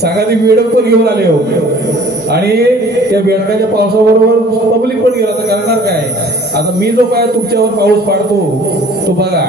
सांगाती बेडक पण घेऊन आले हो आणि त्या बेडकाच्या पावसाबरोबर पब्लिक पण गेला. तर करणार काय? आता मी जो काय तुमच्यावर पाऊस पाडतो तो बघा.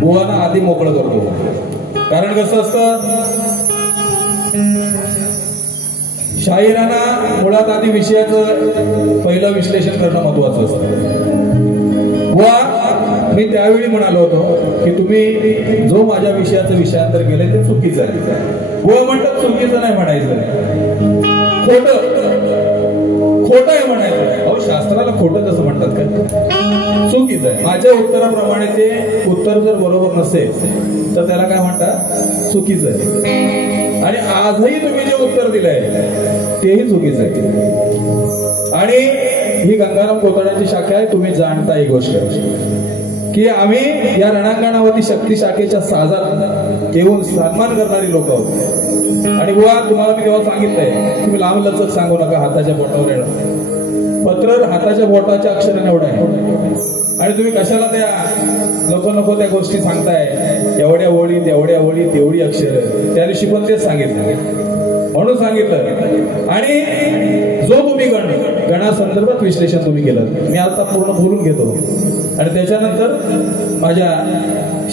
बुवांना आधी मोकळं करतो. कारण कसं असतं, शाहिरांना मुळात आधी विषयाचं पहिलं विश्लेषण करणं महत्वाचं असतं. बुवा, मी त्यावेळी म्हणालो होतो की तुम्ही जो माझ्या विषयाचं विषयांतर केलंय ते चुकीचं आहे. बुवा म्हणतात चुकीचं नाही म्हणायचं, खोटं आहे म्हणायचं. अहो, शास्त्राला खोटं कसं म्हणतात का? चुकीचं आहे. माझ्या उत्तराप्रमाणे ते उत्तर जर बरोबर नसेल तर त्याला काय म्हणतात? चुकीचं आहे. आणि आजही तुम्ही जे उत्तर दिलंय तेही चुकीचं आहे. आणि ही गंगाराम कोतड्यांची शाखा आहे. तुम्ही जाणता ही गोष्ट की आम्ही या रणांगणावरती शक्ती शाखेच्या साजात येऊन सन्मान करणारी लोक आहोत. आणि बुवा, तुम्हाला मी तेव्हा सांगितलंय तुम्ही लांब लचक सांगू नका, हाताच्या बोटावर येणं. पत्र हाताच्या बोटाच्या अक्षराने एवढं आहे आणि तुम्ही कशाला त्या नको त्या गोष्टी सांगताय? एवढ्या ओळीत एवढी अक्षर. त्या दिवशी पण तेच सांगितलं म्हणून सांगितलं. आणि जो तुम्ही गणासंदर्भात विश्लेषण तुम्ही केलं, मी आता पूर्ण बोलून घेतो आणि त्याच्यानंतर माझ्या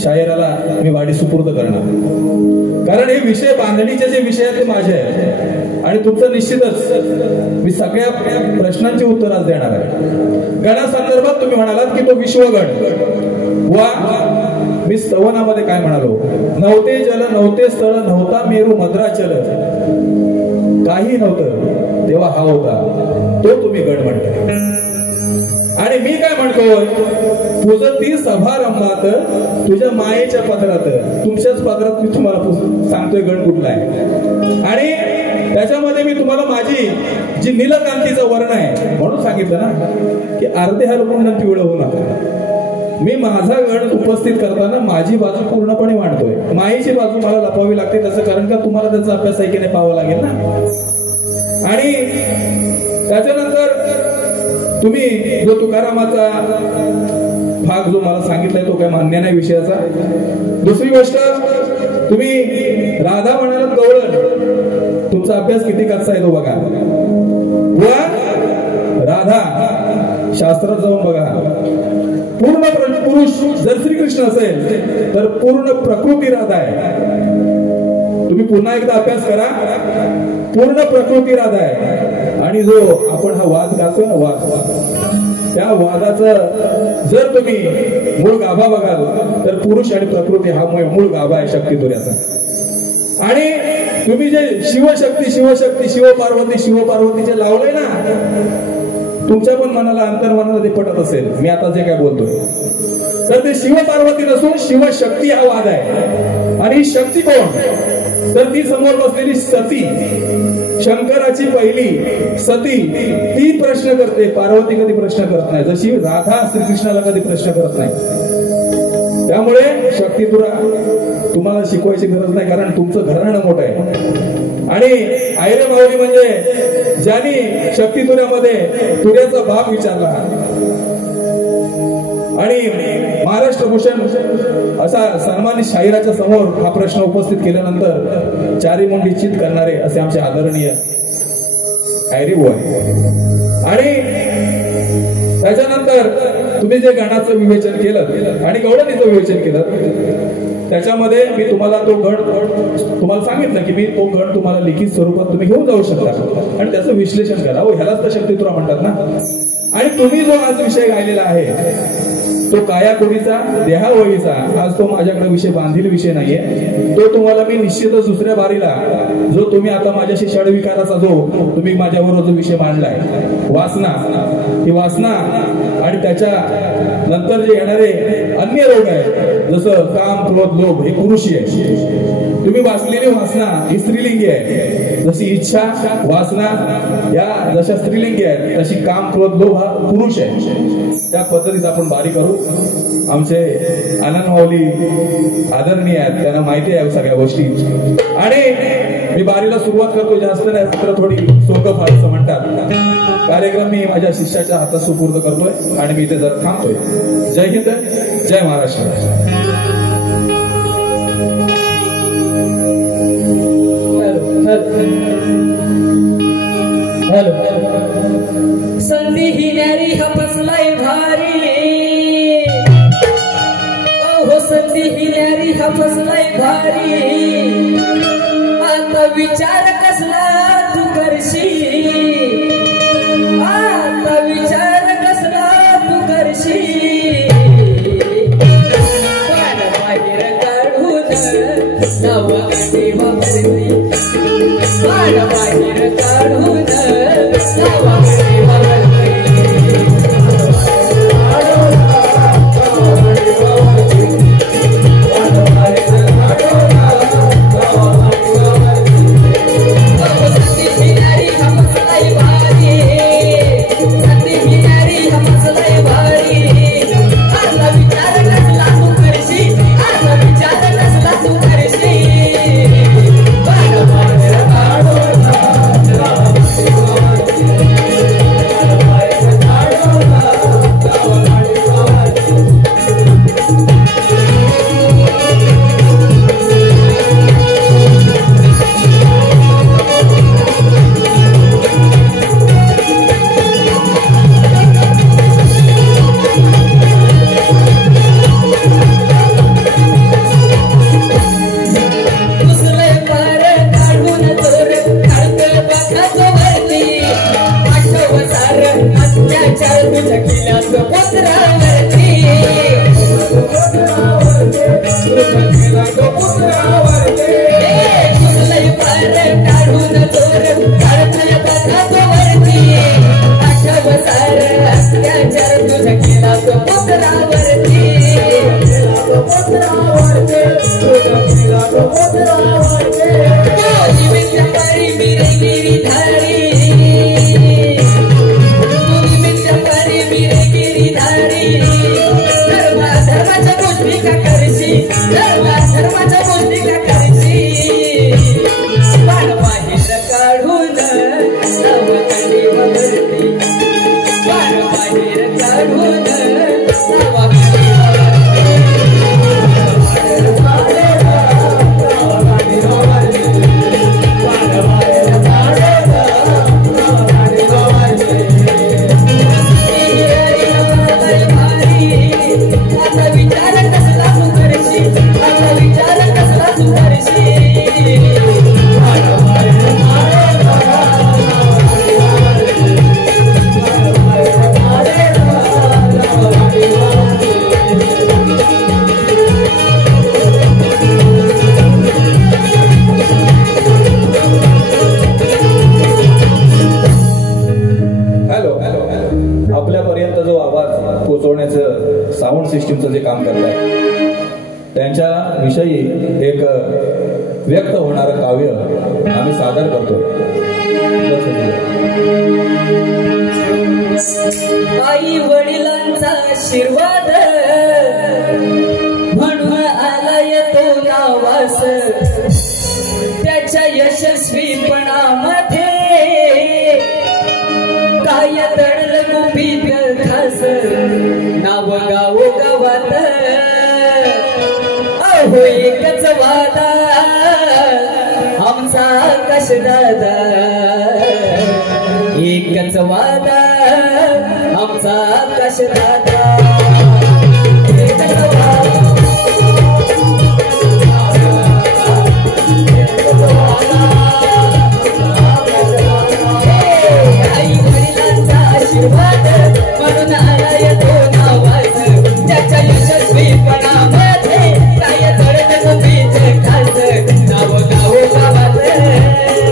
शायराला मी वाडी सुपूर्द करणार. कारण हे विषय बांधणीचे जे विषय आहेत ते माझे आहेत आणि तुमचं निश्चितच मी सगळ्या प्रश्नांची उत्तर आज देणार आहे. गणासंदर्भात तुम्ही म्हणालात की तो विश्वगण. वा, मी स्तवनामध्ये काय म्हणालो? नव्हते जल नव्हते स्थळ नव्हता मेरू मद्राचल. काही नव्हतं तेव्हा हा होता, तो तुम्ही गण म्हणता. आणि मी काय म्हणतोय? तुझं ती सभारंभात तुझ्या मायेच्या पदरात, तुमच्याच पदरात मी तुम्हाला सांगतोय गण कुठला आहे. आणि त्याच्यामध्ये मी तुम्हाला माझी जी नीलकांतीचं वर्ण आहे म्हणून सांगितलं ना की अर्धे हरपून पिवळं होऊ नका. मी माझा गण उपस्थित करताना माझी बाजू पूर्णपणे मांडतोय. मायेची बाजू मला लपवावी लागते त्याचं कारण का तुम्हाला त्याचा अभ्यास आहे की नाही पाहावा लागेल ना. आणि त्याच्यानंतर तुम्ही जो तुकारामाचा भाग जो मला सांगितलाय तो काय मान्य नाही विषयाचा. दुसरी गोष्ट, तुम्ही राधा म्हणालात गवळण, तुमचा अभ्यास किती कच्चा आहे तो बघा. राधा शास्त्रात जाऊन बघा. पूर्ण पुरुष जर श्रीकृष्ण असेल तर पूर्ण प्रकृती राधा आहे. तुम्ही पुन्हा एकदा अभ्यास करा. पूर्ण प्रकृती राधा आहे. आणि जो आपण हा वाद घालतोय ना, वाद, त्या वादाचं जर तुम्ही मूळ गाभा बघाल तर पुरुष आणि प्रकृती हा मूळ गाभा आहे शक्तितुर्याचा. आणि तुम्ही जे शिवशक्ती शिवपार्वती जे लावलंय ना, तुमच्या पण मनाला अंतर्मनाला ते पटत असेल मी आता जे काय बोलतोय, तर ते शिव पार्वती नसून शिवशक्ती हा वाद आहे. आणि ही शक्ती कोण, तर ती समोर बसलेली सती, शंकराची पहिली सती, ती प्रश्न करते. पार्वती कधी प्रश्न करत नाही, जशी राधा श्रीकृष्णाला कधी प्रश्न करत नाही. त्यामुळे शक्ती तुम्हाला शिकवायची गरज नाही, कारण तुमचं घराणं मोठं आहे. आणि आयरे माऊली म्हणजे ज्यांनी शक्ती तुऱ्यामध्ये तुऱ्याचा बाप विचारला आणि महाराष्ट्र भूषण असा सन्मानित शाहिराच्या समोर हा प्रश्न उपस्थित केल्यानंतर चारी मुंडी चित करणारे असे आमचे आदरणीय आयरे बुवा. आणि त्याच्यानंतर तुम्ही जे गाण्याचं विवेचन केलं आणि गवळणीचं विवेचन केलं, त्याच्यामध्ये मी तुम्हाला तो गण तुम्हाला सांगितलं की मी तो गण तुम्हाला लिखित स्वरूपात तुम्ही घेऊन जाऊ शकता आणि त्याचं विश्लेषण करा. हो, ह्यालाच तर शक्तितुरा म्हणतात ना. आणि तुम्ही जो आज विषय गायलेला आहे तो काया कोडीचा देहावळीचा, आज तो माझ्याकडे विषय बांधील विषय नाहीये. तो तुम्हाला मी निश्चितच दुसऱ्या बारीला, जो तुम्ही आता माझ्याशी षडविकाराचा जो तुम्ही माझ्याबरोबर जो विषय मांडलाय वासना, ही वासना आणि त्याच्या नंतर जे येणारे अन्य रोग आहेत जसं काम क्रोध लोभ, हे पुरुषी आहे. तुम्ही वाचलेली वासना ही स्त्रीलिंगी आहे. जशी इच्छा वासना या जशा स्त्रीलिंगी आहेत तशी काम क्रोध लोभ हा पुरुष आहे. त्या पद्धतीत आपण बारी करू. आमचे आनंद माऊली आदरणीय आहेत, त्यांना माहिती आहे सगळ्या गोष्टी. आणि मी बारीला सुरुवात करतो, जास्त नाही मात्र थोडी सोंग फारसं म्हणतात. कार्यक्रम मी माझ्या शिष्याच्या हातात सुपूर्द करतोय आणि मी इथे जरा थांबतोय. जय हिंद, जय महाराष्ट्र. संधी ही न्यारी हपसलाय भारी, हो संधी ही न्यारी हपसलाय भारी. आता विचार कसला तू करशी, आता विचार कसला तू करशी. पण बाहेर काढून नाव काढी वापरली, पण बाहेर काढून नाव काढी वापरली. आपल्यापर्यंत जो आवाज पोहोचवण्याचं साऊंड सिस्टीमचं जे काम करताय त्यांच्या विषयी एक व्यक्त होणारं काव्य आम्ही सादर करतो. आई वडिलांचा आशीर्वाद म्हणून आलाय तो नावास त्याच्या यशस्वीपणामध्ये काय दडलं गुपित खास नाव गावो गावात अहो एकच वादा आमचा आकाश दादा एकच वादा आमचा आकाश दादा आई वडिलांचा आशीर्वाद म्हणून आलाय तो नावास त्याच्या यशस्वीपणामध्ये काय दडलं गुपित खास नाव गावो गावात एकच वादा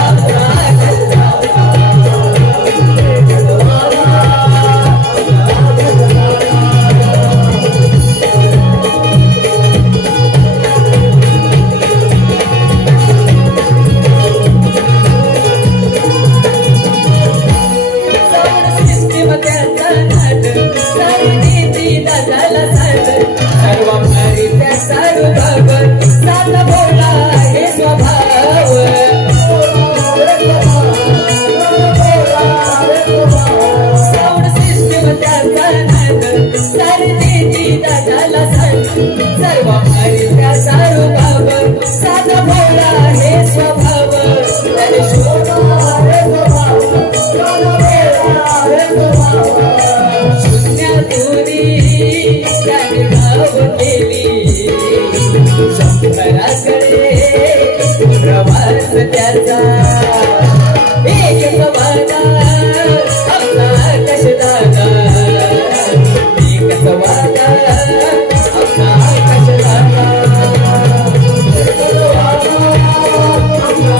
आमचा आकाश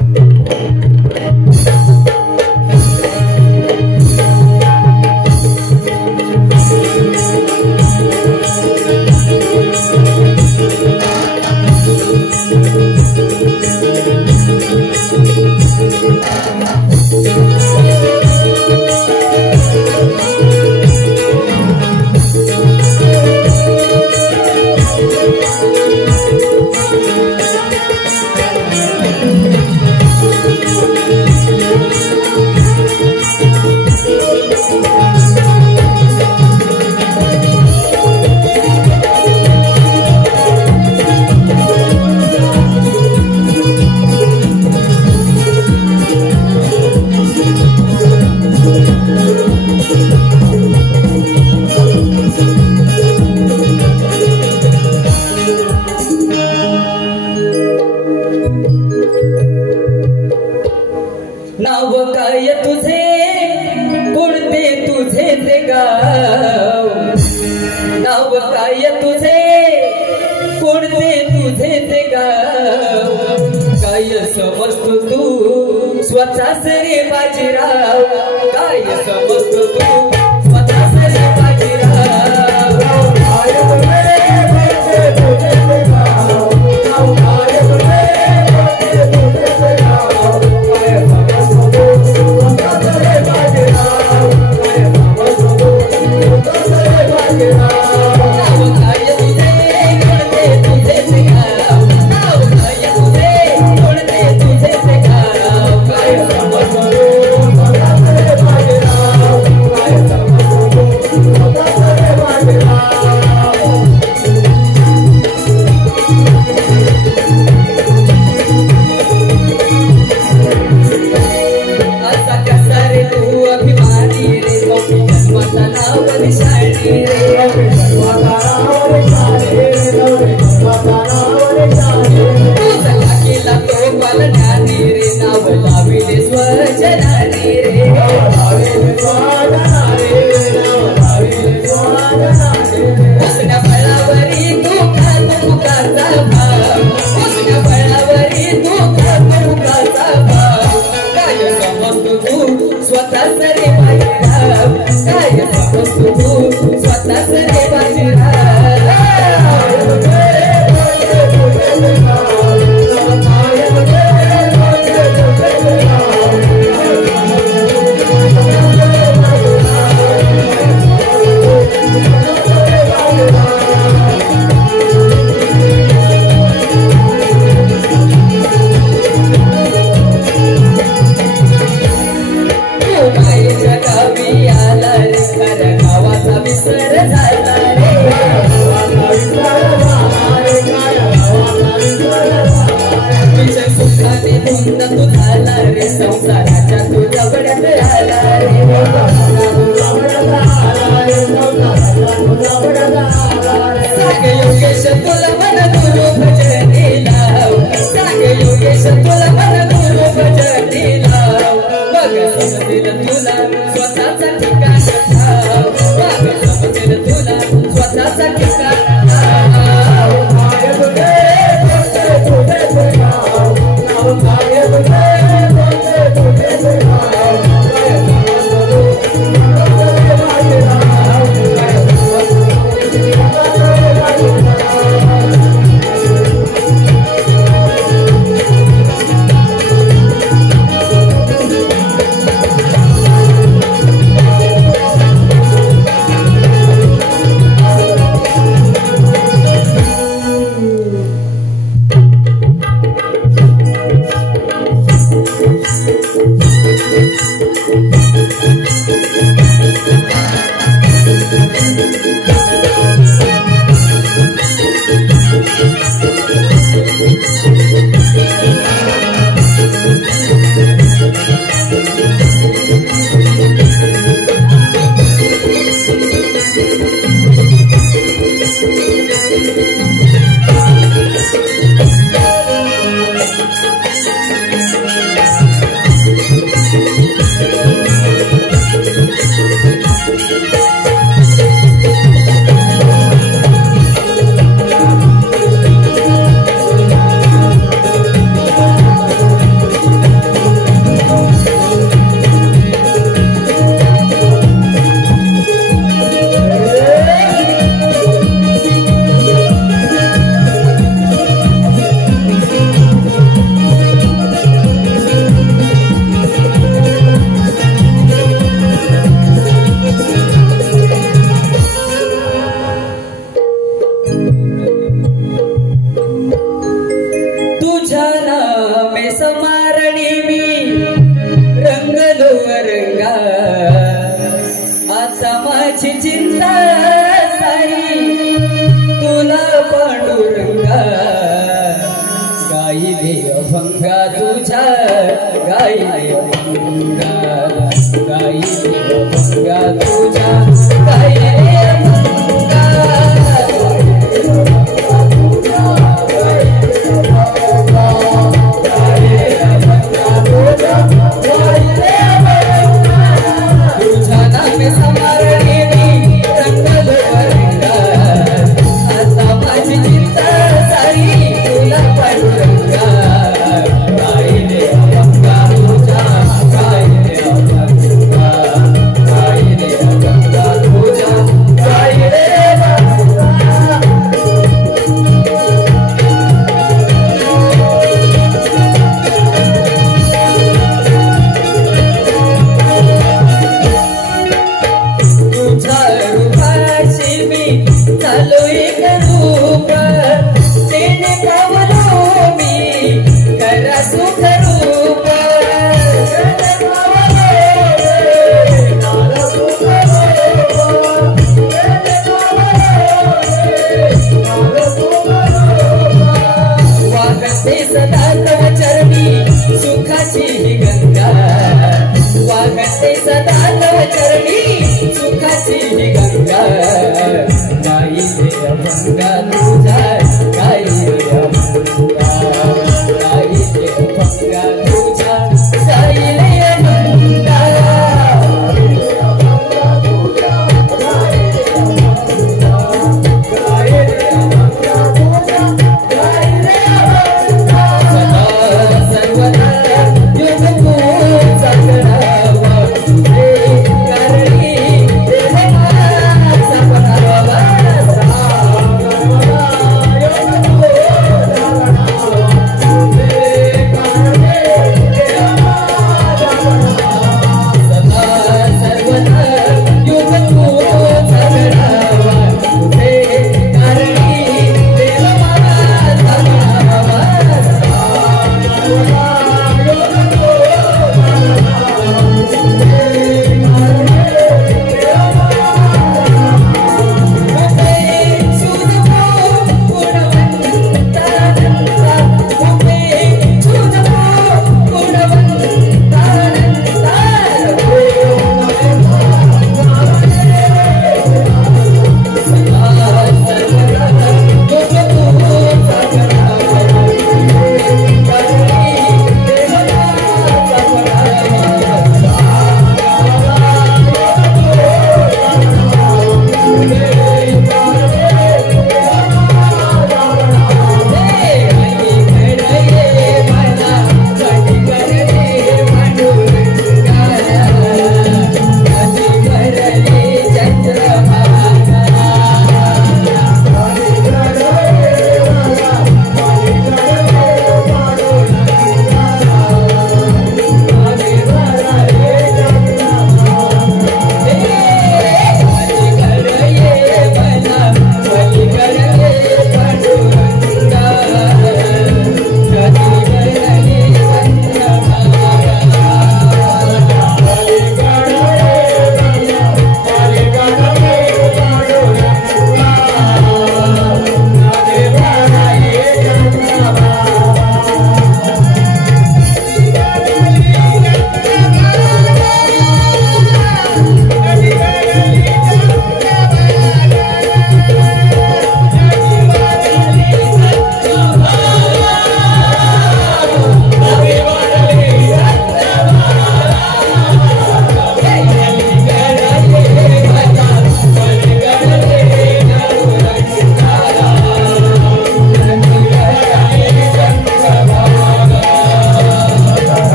दादा नाव काय तुझे कोणते तुझे ते गाव नाव काय तुझे कोणते तुझे ते गाव काय समजतो तू स्वतःच रे बाजीराव काय समजतो तू स्वतःच रे बाजीराव Bye. मला ज्ञानी रे नाव लाविले स्वजनानी रे उसन्या फळावरी तुकाचा भाव उसन्या फळावरी तुकाचा भाव काय समजतो तू स्वतःच रे बाजीराव काय समजतो तू स्वतःच रे बाजीराव तू झाला रे संसाराच्या तू जबड्यात आला रे सागे योगेश तुला मन गुरु भजनी लाव सागे योगेश तुला मन गुरु भजनी लाव बघ समजेल तुला स्वतःचा ठिकाण ठाव बघ समजेल तुला स्वतःचा ठिकाण चिंता सारी तुला पांडुरंगा गायले अभंगा तुझ्या गायले अभंगा गायले अभंगा तुझ्या गायले अभंगा तुझ्या नामे समारणी सुख रूप